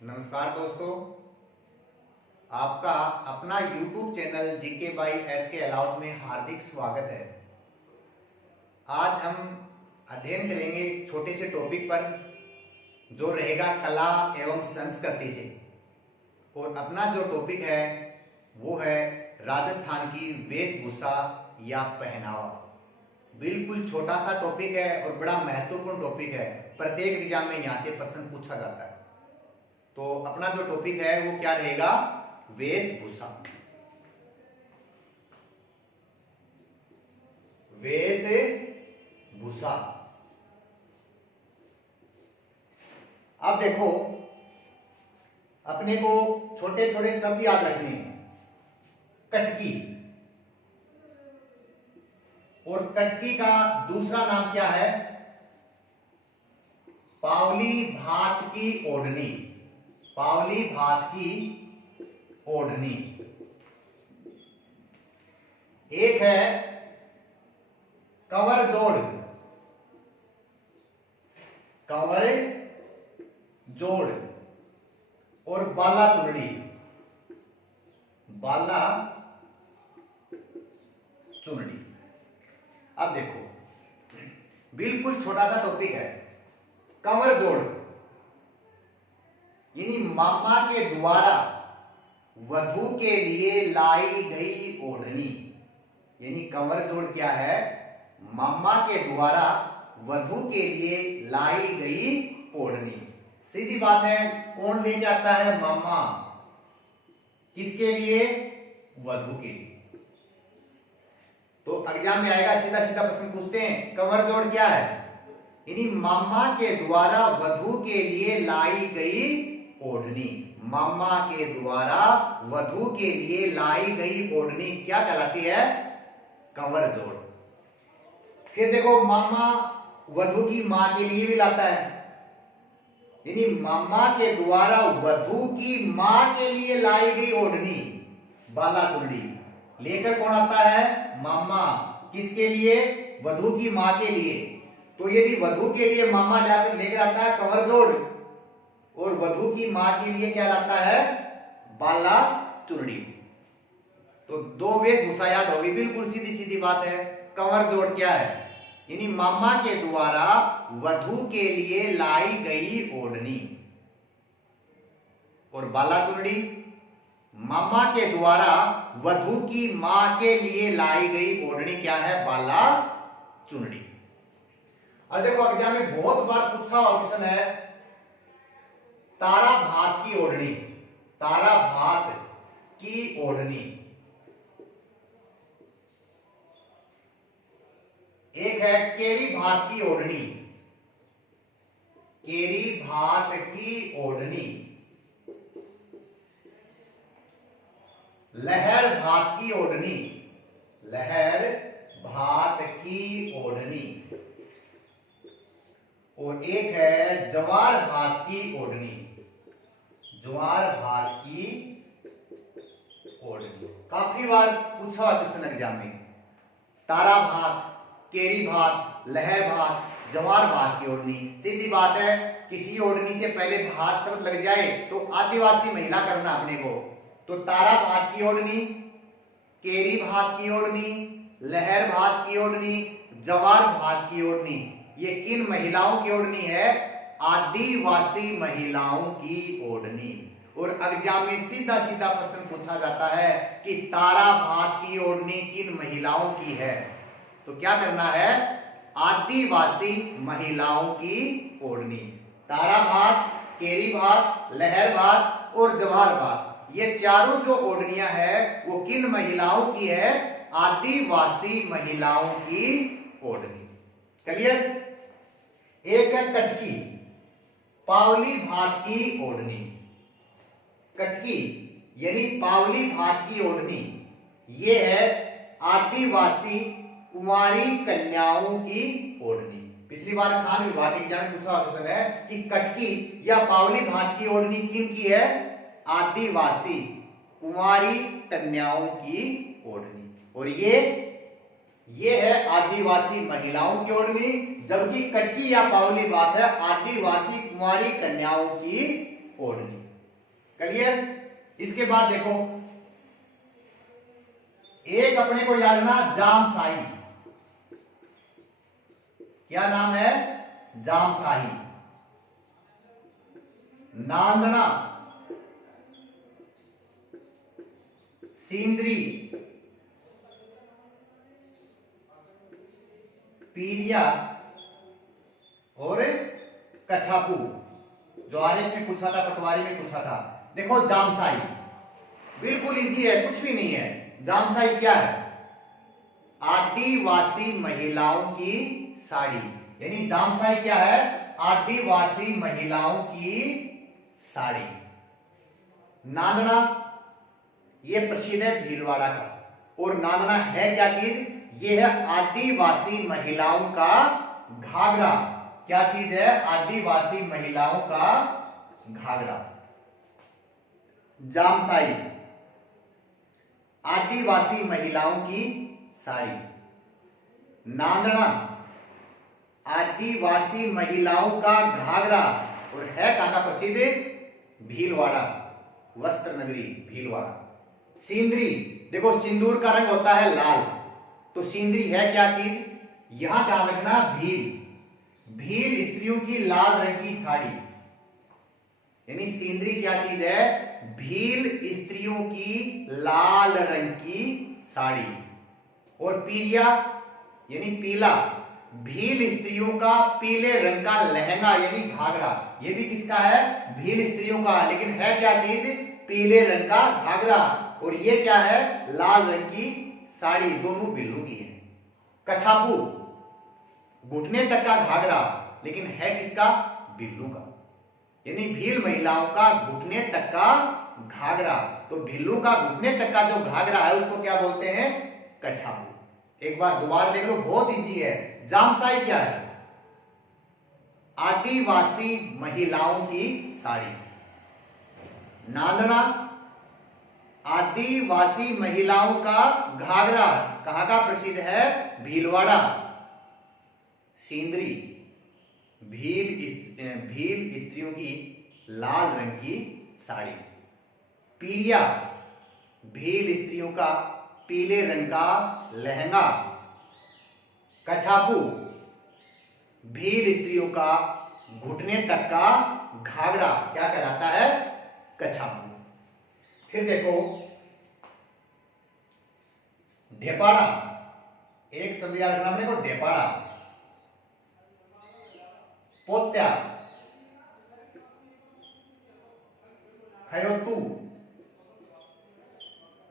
नमस्कार दोस्तों, आपका अपना YouTube channel GK by SK अलाउट में हार्दिक स्वागत है। आज हम अध्ययन करेंगे एक छोटे से टॉपिक पर जो रहेगा कला एवं संस्कृति से। और अपना जो टॉपिक है वो है राजस्थान की वेशभूषा या पहनावा। बिल्कुल छोटा सा टॉपिक है और बड़ा महत्वपूर्ण टॉपिक है। प्रत्येक एग्जाम में यहाँ से प्रश्न पूछा जाता है। तो अपना जो टॉपिक है वो क्या रहेगा? वेशभूषा। वेशभूषा। अब देखो, अपने को छोटे छोटे शब्द याद रखने हैं। कटकी, और कटकी का दूसरा नाम क्या है? पावली भात की ओढ़नी। पावली भात की ओढ़नी। एक है कंवर जोड़। कंवर जोड़ और बाला चुनड़ी। बाला चुनड़ी। अब देखो, बिल्कुल छोटा सा टॉपिक है। कंवर जोड़ यानी मामा के द्वारा वधू के लिए लाई गई ओढ़नी। यानी कंवर जोड़ क्या है? मामा के द्वारा वधू के लिए लाई गई ओढ़नी। सीधी बात है, कौन लेके आता है? मामा। किसके लिए? वधू के लिए। तो एग्जाम में आएगा, सीधा सीधा प्रश्न पूछते हैं, कंवर जोड़ क्या है? यानी मामा के द्वारा वधू के लिए लाई गई ओढ़नी। मामा के द्वारा वधू के लिए लाई गई ओढ़नी क्या कहलाती है? कंवर जोड़। फिर देखो, मामा वधू की मां के लिए भी लाता है। यानी मामा के द्वारा वधू की मां के लिए लाई गई ओढ़नी, बाला चुनड़ी लेकर कौन आता है? मामा। किसके लिए? वधू की मां के लिए। तो यदि वधू के लिए मामा जाकर लेकर आता है कंवर जोड़, और वधू की मां के लिए क्या लाता है? बाला चुनड़ी। तो दो वेशभूषा याद होगी। बिल्कुल सीधी सीधी बात है। कंवर जोड़ क्या है? यानी मामा के द्वारा वधू के लिए लाई गई ओढ़नी। और बाला चुनड़ी मामा के द्वारा वधू की मां के लिए लाई गई ओढ़नी क्या है? बाला चुनड़ी। अब देखो, एग्जाम में बहुत बार पूछा हुआ क्वेश्चन है, तारा भात की ओढ़नी। तारा भात की ओढ़नी। एक है केरी भात की ओढ़नी। केरी भात की ओढ़नी। लहर भात की ओढ़नी। लहर भात की ओढ़नी। और एक है जवार भात की ओढ़नी। जवार भात की ओढ़नी। काफी बार पूछा हुआ क्वेश्चन एग्जाम में। तारा भात, केरी भात, लहर भात, जवार भात की ओढ़नी। सीधी बात है, किसी ओढ़नी से पहले भात शब्द लग जाए तो आदिवासी महिला करना अपने को। तो तारा भात की ओढ़नी, केरी भात की ओढ़नी, लहर भात की ओढ़नी, जवार भात की ओढ़नी, ये किन महिलाओं की ओढ़नी है? आदिवासी महिलाओं की ओढ़नी। और एग्जाम में सीधा सीधा प्रश्न पूछा जाता है कि तारा भात की ओढ़नी किन महिलाओं की है? तो क्या करना है? आदिवासी महिलाओं की ओढ़नी। तारा भात, केरी भात, लहर भात और जवाहर भात, ये चारों जो ओढ़नियां है वो किन महिलाओं की है? आदिवासी महिलाओं की ओढ़नी। क्लियर? एक है कटकी, पावली भात की ओढ़नी। कटकी यानी पावली भात की ओढ़नी, ये है आदिवासी कुंवारी कन्याओं की ओढ़नी। पिछली बार खान विभाग के एग्जाम में पूछा क्वेश्चन है कि कटकी या पावली भात की ओढ़नी किन की है? आदिवासी कुंवारी कन्याओं की ओढ़नी। और ये है आदिवासी महिलाओं की ओढ़नी, जबकि कटकी या पावली भात है आदिवासी कुंवारी कन्याओं की ओढ़नी। क्लियर। इसके बाद देखो एक अपने को याद रखना जामशाही, क्या नाम है? जामशाही। नांदना, सींदरी, पीलिया और कछापू। जो आरएस में पूछा था, पटवारी में पूछा था। देखो जामशाही बिल्कुल इजी है, कुछ भी नहीं है। जामशाही क्या है? आदिवासी महिलाओं की साड़ी। यानी जामशाही क्या है? आदिवासी महिलाओं की साड़ी। नांदना ये प्रसिद्ध है भीलवाड़ा का। और नांदना है क्या चीज? ये है आदिवासी महिलाओं का घाघरा। क्या चीज है? आदिवासी महिलाओं का घाघरा। जामशाही आदिवासी महिलाओं की साड़ी। नांदना आदिवासी महिलाओं का घाघरा। और है कहां का प्रसिद्ध? भीलवाड़ा, वस्त्र नगरी भीलवाड़ा। सिंदरी, देखो सिंदूर का रंग होता है लाल, तो सिंदरी है क्या चीज? यहां ध्यान रखना भील, भील स्त्रियों की लाल रंग की साड़ी। यानी सिंदरी क्या चीज है? भील स्त्रियों की लाल रंग की साड़ी। और पीलिया यानी पीला, भील स्त्रियों का पीले रंग का लहंगा यानी घाघरा। यह भी किसका है? भील स्त्रियों का, लेकिन है क्या चीज? पीले रंग का घाघरा। और ये क्या है? लाल रंग की साड़ी, दोनों भीलों की है। कछापू घुटने तक का घाघरा, लेकिन है किसका? भीलों का। यानी भील महिलाओं का घुटने तक का घाघरा। तो भीलों का घुटने तक का जो घाघरा है उसको क्या बोलते हैं? कछापू। एक बार दोबारा देख लो, बहुत इजी है। जामशाही क्या है? आदिवासी महिलाओं की साड़ी। नांदना आदिवासी महिलाओं का घाघरा, कहां का प्रसिद्ध है? भीलवाड़ा। सिंदरी भील स्त्रियों की लाल रंग की साड़ी। पीलिया भील स्त्रियों का पीले रंग का लहंगा। कछापू भील स्त्रियों का घुटने तक का घाघरा, क्या कहलाता है? कछापू। फिर देखो ढेपाड़ा, एक शब्द याद रखना अपने को, ढेपाड़ा। पोत्या, खयोतू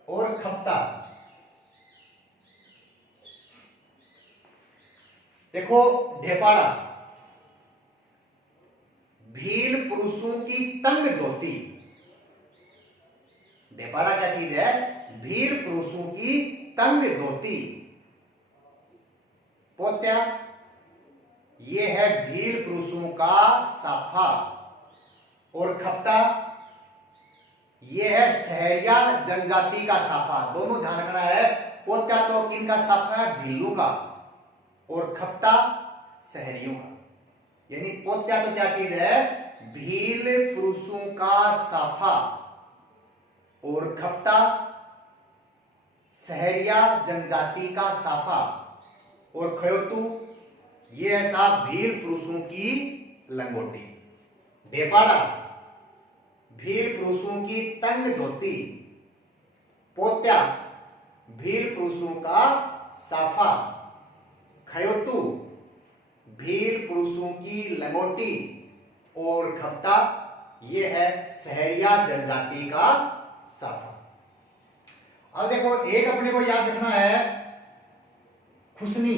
और खप्ता। देखो ढेपाड़ा भील पुरुषों की तंग धोती। ढेपाड़ा क्या चीज है? भील पुरुषों की तंग धोती। पोत्या ये है भील पुरुषों का साफा। और खप्ता ये है सहरिया जनजाति का साफा। दोनों ध्यान रखना है। पोत्या तो किनका साफा है? भीलू का। और खप्ता सहरियों का। यानी पोत्या तो क्या चीज है? भील पुरुषों का साफा। और खप्ता सहरिया जनजाति का साफा। और खयोतू ये है साहब भील पुरुषों की लंगोटी। ढेपाड़ा भील पुरुषों की तंग धोती। पोत्या भील पुरुषों का साफा। खयोतू भील पुरुषों की लंगोटी। और खप्ता ये है सहरिया जनजाति का साफा। अब देखो एक अपने को याद रखना है खुसनी।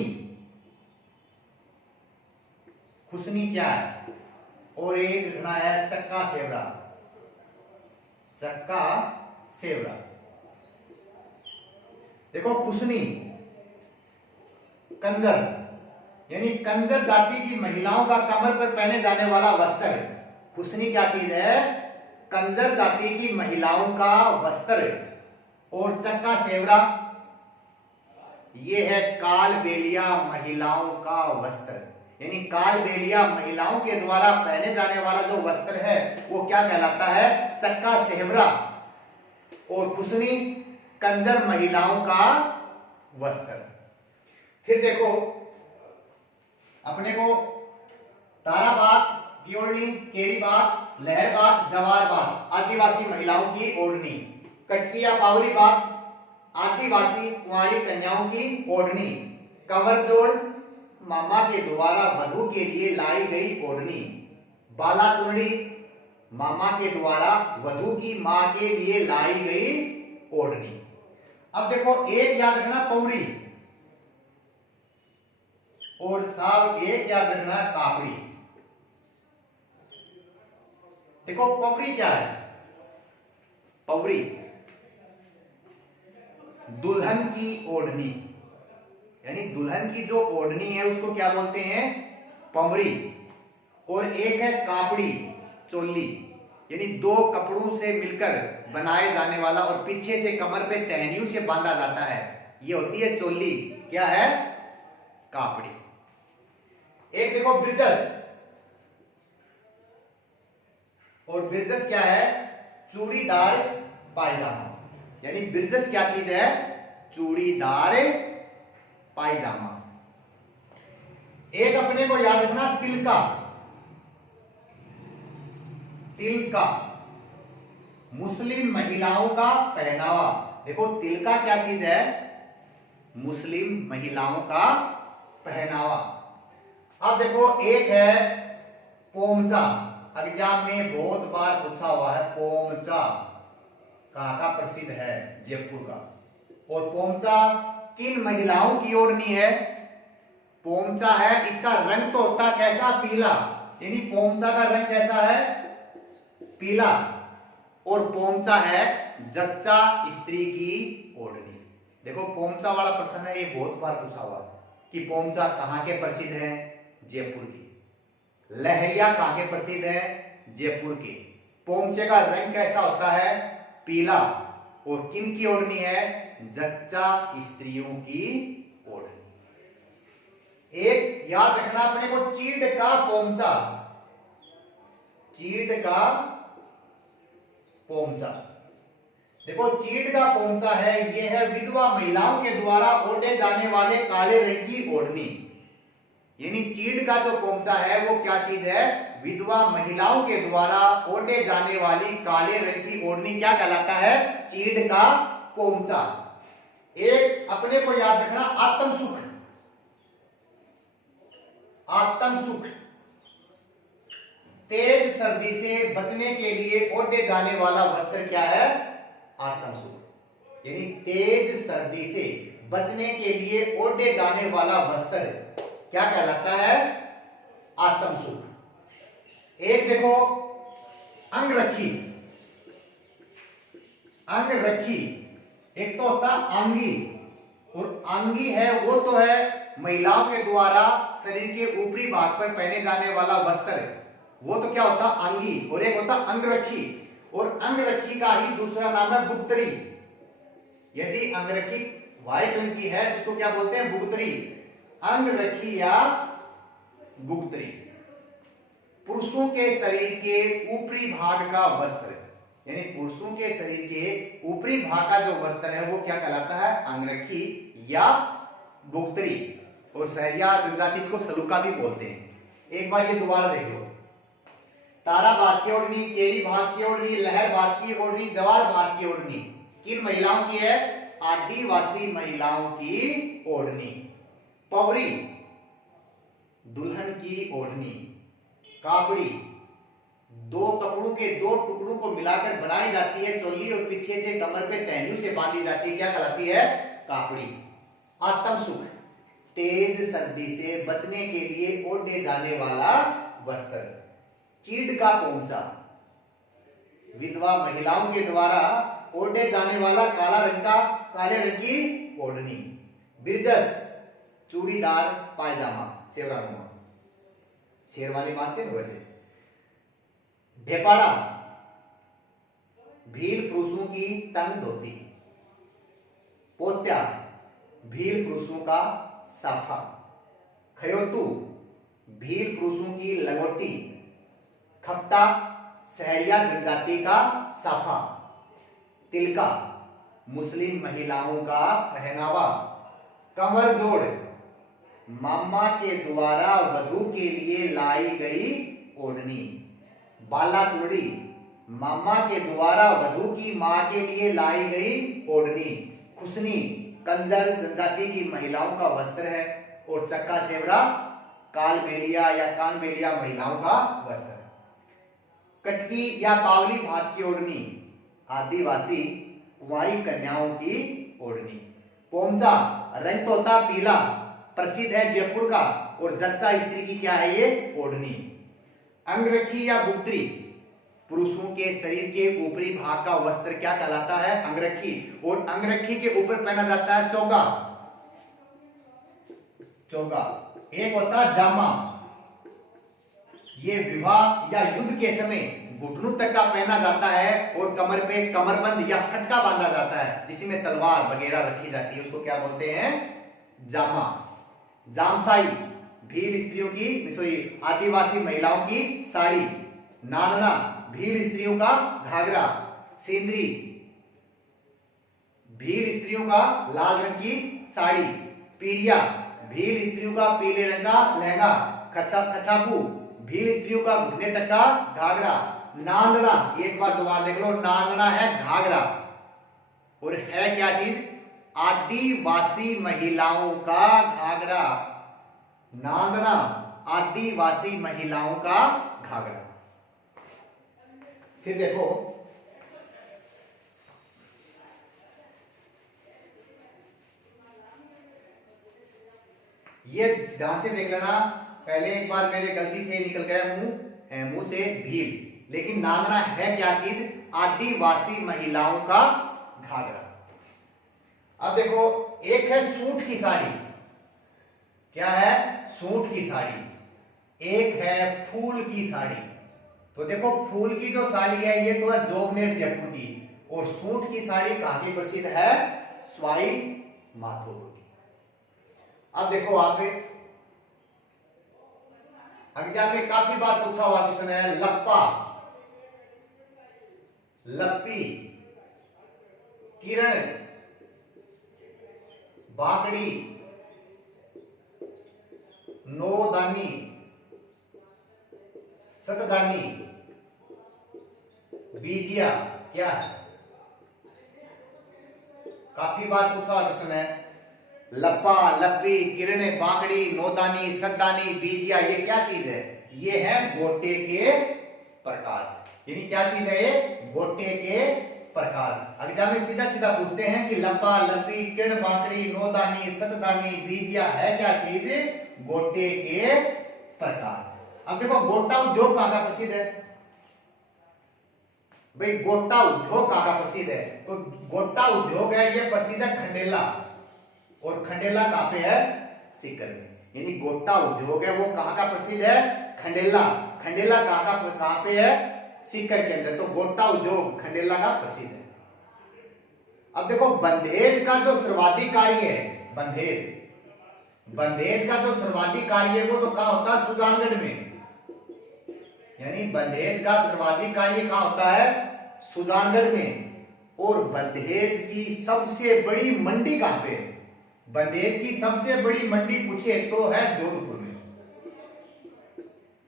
खुसनी क्या है? और एक रखना है चक्का सेवड़ा। चक्का सेवड़ा। देखो खुसनी कंजर यानी कंजर जाति की महिलाओं का कमर पर पहने जाने वाला वस्त्र। खुसनी क्या चीज है? कंजर जाति की महिलाओं का वस्त्र। और चक्का सेवरा ये है कालबेलिया महिलाओं का वस्त्र। यानी कालबेलिया महिलाओं के द्वारा पहने जाने वाला जो वस्त्र है वो क्या कहलाता है? चक्का सेहरा। और कुसनी कंजर महिलाओं का वस्त्र। फिर देखो अपने को तारा बात की ओढ़नी, केरी बात, लहर बात, जवार बात आदिवासी महिलाओं की ओढ़नी, कटकी या पावली बात आदिवासी कुंवारी कन्याओं की ओढ़नी, कंवर जोड़ मामा के द्वारा वधू के लिए लाई गई ओढ़नी, बाला चुनरी मामा के द्वारा वधू की मां के लिए लाई गई ओढ़नी। अब देखो एक याद रखना पौरी, और साहब एक याद रखना कापड़ी। देखो पवरी क्या है? पवरी दुल्हन की ओढ़नी, यानी दुल्हन की जो ओढ़नी है उसको क्या बोलते हैं? पवरी। और एक है कापड़ी, चोली, यानी दो कपड़ों से मिलकर बनाए जाने वाला और पीछे से कमर पे टहनियों से बांधा जाता है, ये होती है चोली। क्या है? कापड़ी। एक देखो ब्रिजस, और ब्रिजस क्या है? चूड़ीदार पायजामा, यानी ब्रिजस क्या चीज है? चूड़ीदार पायजामा। एक अपने को याद रखना तिलका, तिलका मुस्लिम महिलाओं का पहनावा। देखो तिलका क्या चीज है? मुस्लिम महिलाओं का पहनावा। अब देखो एक है पोमचा, एग्जाम में बहुत बार पूछा हुआ है। पोमचा कहां का प्रसिद्ध है? जयपुर का। और पोमचा किन महिलाओं की ओढ़नी है? पोमचा है, इसका रंग तो होता कैसा? पीला, यानी पोमचा का रंग कैसा है? पीला। और पोमचा है जच्चा स्त्री की ओढ़नी। देखो पोमचा वाला प्रश्न है, ये बहुत बार पूछा हुआ कि पोमचा कहां के प्रसिद्ध है? जयपुर की। लहरिया कहां के प्रसिद्ध है? जयपुर की। पोमचे का रंग कैसा होता है? पीला। और किन की ओढ़नी है? जच्चा स्त्रियों की ओढ़नी। एक याद रखना अपने को, चीड़ का पोमचा, चीड़ का पोमचा। देखो चीड़ का पोमचा है, यह है विधवा महिलाओं के द्वारा ओढ़े जाने वाले काले रंग की ओढ़नी। यानी चीड़ का जो पोमचा है वो क्या चीज है? विधवा महिलाओं के द्वारा ओढ़े जाने वाली काले रंग की ओढ़नी क्या कहलाता है? चीड़ का पोमचा। एक अपने को याद रखना आत्म सुख, आत्म सुख तेज सर्दी से बचने के लिए ओढ़े जाने वाला वस्त्र क्या है? आत्म सुख। यानी तेज सर्दी से बचने के लिए ओढ़े जाने वाला वस्त्र क्या कहलाता है? आत्म सुख। एक देखो अंगरखी, अंगरखी एक तो होता अंगी, और अंगी है वो तो है महिलाओं के द्वारा शरीर के ऊपरी भाग पर पहने जाने वाला वस्त्र, वो तो क्या होता? अंगी। और एक होता अंगरखी, और अंगरखी का ही दूसरा नाम है बुगतरी। यदि अंगरखी व्हाइट रंग की है तो उसको क्या बोलते हैं? बुगतरी। अंगरखी या बुगतरी पुरुषों के शरीर के ऊपरी भाग का वस्त्र, यानी पुरुषों के शरीर के ऊपरी भाग का जो वस्त्र है वो क्या कहलाता है? अंगरखी या बुगतरी। और सहरिया जनजाति इसको सलूका भी बोलते हैं। एक बार ये दोबारा देख लो, तारा भात की ओढ़नी, केरी भात की ओढ़नी, लहर भात की ओढ़नी, जवार भात की ओढ़नी किन महिलाओं की है? आदिवासी महिलाओं की ओढ़नी। पवरी दुल्हन की ओढ़नी। कापड़ी दो कपड़ों के दो टुकड़ों को मिलाकर बनाई जाती है चोली, और पीछे से कमर पे टहनियों से बांधी जाती है, क्या कहलाती है? कापड़ी। आत्म सुख तेज सर्दी से बचने के लिए ओढ़े जाने वाला वस्त्र। चीड़ का पोमचा विधवा महिलाओं के द्वारा ओढ़े जाने वाला काले रंग की ओढ़नी। बिरजस चूड़ीदार पायजामा, शेरवानी, शेरवानी मानते हैं वैसे। ढेपाड़ा भील पुरुषों की तंग धोती। पोत्या भील पुरुषों का साफा। खयोतू भील पुरुषों की लंगोटी, खपटा सहरिया जनजाति का साफा, तिलका मुस्लिम महिलाओं का पहनावा, कमर जोड़ मामा के द्वारा वधू के लिए लाई गई ओढ़नी, बाला चूड़ी मामा के द्वारा वधू की मां के लिए लाई गई ओढ़नी, खुसनी कंजर जनजाति की महिलाओं का वस्त्र है, और चक्का सेवरा कालबेलिया या कानबेलिया महिलाओं का वस्त्र। कटकी या पावली भात की ओढ़नी आदिवासी कुंवारी कन्याओं की ओढ़नी। पोमचा रंग तोता पीला प्रसिद्ध है जयपुर का, और जच्चा स्त्री की क्या है ये ओढ़नी। अंगरखी या गुप्तरी पुरुषों के शरीर के ऊपरी भाग का वस्त्र क्या कहलाता है? अंगरखी। और अंगरखी के ऊपर पहना जाता है चोगा। चोगा एक होता है जामा, ये विवाह या युद्ध के समय घुटनों तक का पहना जाता है, और कमर पे कमरबंद या फटका बांधा जाता है जिसमें तलवार वगैरह रखी जाती है, उसको क्या बोलते हैं? जामा। जामसाई भील स्त्रियों की सॉरी आदिवासी महिलाओं की साड़ी। नानना भील स्त्रियों का घाघरा। सेंद्री भील स्त्रियों का लाल रंग की साड़ी। पीरिया भील स्त्रियों का पीले रंग का लहंगा। कछापू भील स्त्रियों का घुटने तक का घाघरा। नांदना एक बार दोबारा देख लो, नांदना है घाघरा, और है क्या चीज? आदिवासी महिलाओं का घाघरा। नांदना आदिवासी महिलाओं का घाघरा। फिर देखो ये ध्यान से देख लेना, पहले एक बार मेरे गलती से निकल गया मुंह से भील, लेकिन नांदना है क्या चीज? आदिवासी महिलाओं का घाघरा। अब देखो एक है सूट की साड़ी, क्या है? सूट की साड़ी। एक है फूल की साड़ी। तो देखो फूल की जो साड़ी है ये तो है जोगनेर जयपुर की, और सूट की साड़ी कहां की प्रसिद्ध है? सवाई माधोपुर की। अब देखो आप एग्जाम में काफी बार पूछा हुआ क्वेश्चन है, लप्पा, लप्पी, किरण, बाकड़ी, नौदानी, सतदानी, बीजिया क्या है? काफी बार पूछा हुआ क्वेश्चन है। लप्पा, लप्पी, किरण, बाकड़ी, नौदानी, सतदानी, बीजिया, ये क्या चीज है? ये है गोटे के प्रकार। यानी क्या चीज है ये? गोटे के प्रकार। एग्जाम में सीधा सीधा पूछते हैं कि लप्पा, लप्पी, किरण, बाकड़ी, नौदानी, सतदानी, बीजिया है क्या चीज? गोटे के प्रकार। अब देखो गोटा उद्योग कहां का प्रसिद्ध है? भाई गोटा उद्योग कहां का प्रसिद्ध है? तो गोटा उद्योग है ये प्रसिद्ध है खंडेला, और खंडेला कहां पे है? सीकर में। यानी गोटा उद्योग है वो कहां का प्रसिद्ध है? खंडेला। खंडेला कहां पे है? सीकर के अंदर। तो गोटा उद्योग खंडेला का प्रसिद्ध है। अब देखो बंधेज का जो सर्वाधिक कार्य है, बंधेज का जो सर्वाधिक कार्य है वो तो कहां होता है? सुजानगढ़ में। यानी बंधेज का सर्वाधिक कार्य कहां होता है? सुजानगढ़ में। और बंधेज की सबसे बड़ी मंडी कहां पे? बंधेज की सबसे बड़ी मंडी पूछे तो है जोधपुर में।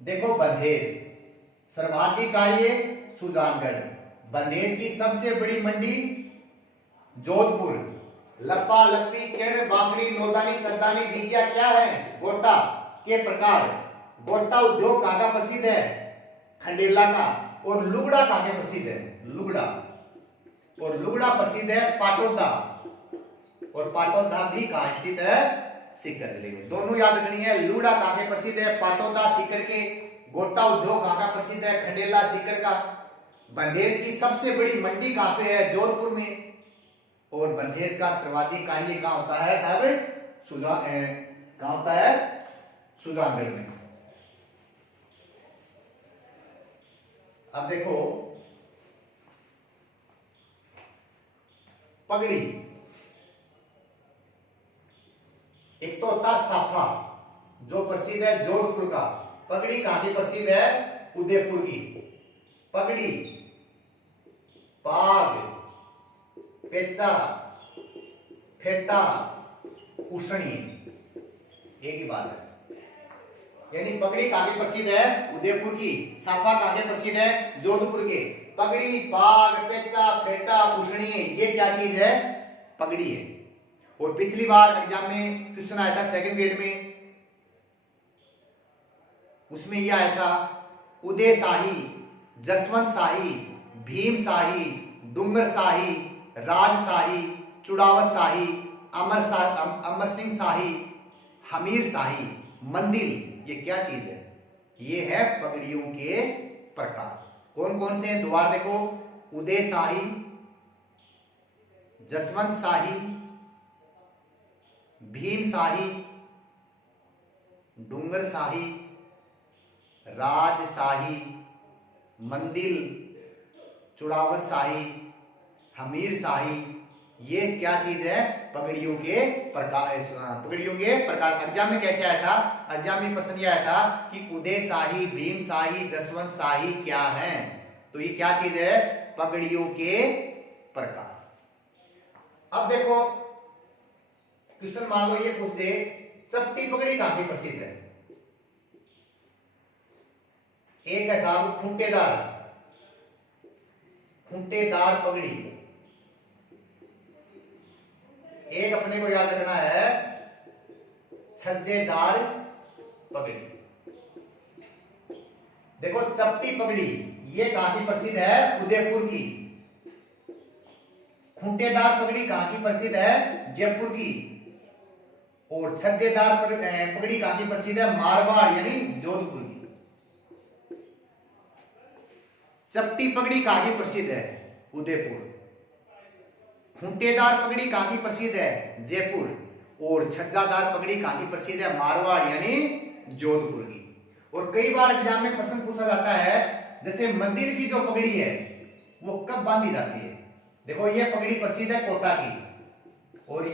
देखो बंधेज सर्वाधिक कार्य सुजानगढ़, बंधेज की सबसे बड़ी मंडी जोधपुर। लप्पा, लप्पी, किरण, बाकड़ी, नौदानी, सतदानी, बीजिया क्या है? गोटा के प्रकार। गोटा उद्योग कहां का प्रसिद्ध है? खंडेला का। और लुगड़ा कहां के प्रसिद्ध है? लुगड़ा। और लुगड़ा प्रसिद्ध है पाटोदा, और पाटोदा भी कहां स्थित है? सीकर जिले में। दोनों याद रखनी है, लुगड़ा कहां के प्रसिद्ध है? पाटोदा सीकर के। गोटा उद्योग कहां का प्रसिद्ध है? खंडेला सीकर का। बंधेज की सबसे बड़ी मंडी कहां पे है? जोधपुर में। और बंधेज का सर्वाधिक कार्य कहां होता है साहब? कहां होता है? सुजानगढ़ में। अब देखो पगड़ी, एक तो होता साफा जो प्रसिद्ध प्रसिद्ध है जोधपुर का। पगड़ी कहां की प्रसिद्ध है? उदयपुर की। पगड़ी, पाग, पेचा, फेटा, उषणी, एक ही बात है। यानी पगड़ी कहां की प्रसिद्ध है? उदयपुर की। साफा कहां के प्रसिद्ध है? जोधपुर के। पगड़ी, पाग, पेचा, फेटा, उषणी, ये क्या चीज है? पगड़ी है। और पिछली बार एग्जाम में क्वेश्चन आया था सेकंड ग्रेड में, उसमें यह आया था उदय शाही, जसवंत शाही, भीम शाही, डूंगर शाही, राज शाही, चुड़ावत शाही, अमर सिंह शाही, हमीर शाही, मंदिर, ये क्या चीज है? ये है पगड़ियों के प्रकार। कौन कौन से हैं? दोबारा देखो, उदय शाही, जसवंत शाही, भीम शाही, डूंगर शाही, राजशाही, मंदिर, चुड़ावत शाही, हमीर शाही, ये क्या चीज है? पगड़ियों के प्रकार। पगड़ियों के प्रकार एग्जाम में कैसे आया था? एग्जाम में प्रश्न ये आया था कि उदय शाही, भीम शाही, जसवंत शाही क्या है? तो ये क्या चीज है? पगड़ियों के प्रकार। अब देखो क्वेश्चन मान लो ये पूछ दे, चपटी पगड़ी कहां की प्रसिद्ध है? एक है साहब खूंटेदार, खूंटेदार पगड़ी। एक अपने को याद रखना है छज्जेदार पगड़ी। देखो चपटी पगड़ी ये कहां की प्रसिद्ध है? उदयपुर की। खूंटेदार पगड़ी कहां की प्रसिद्ध है? जयपुर की। और छज्जेदार पगड़ी कहां की प्रसिद्ध है? मारवाड़ यानी जोधपुर की। चपटी पगड़ी कहां की प्रसिद्ध है? उदयपुर। खूंटेदार पगड़ी कहां की प्रसिद्ध है? जयपुर। और छज्जादार पगड़ी कहां की प्रसिद्ध है? मारवाड़ यानी जोधपुर की। और कई बार एग्जाम में प्रश्न पूछा जाता है, जैसे मंदिर की जो पगड़ी है वो कब बांधी जाती है? देखो ये पगड़ी प्रसिद्ध है कोटा की, और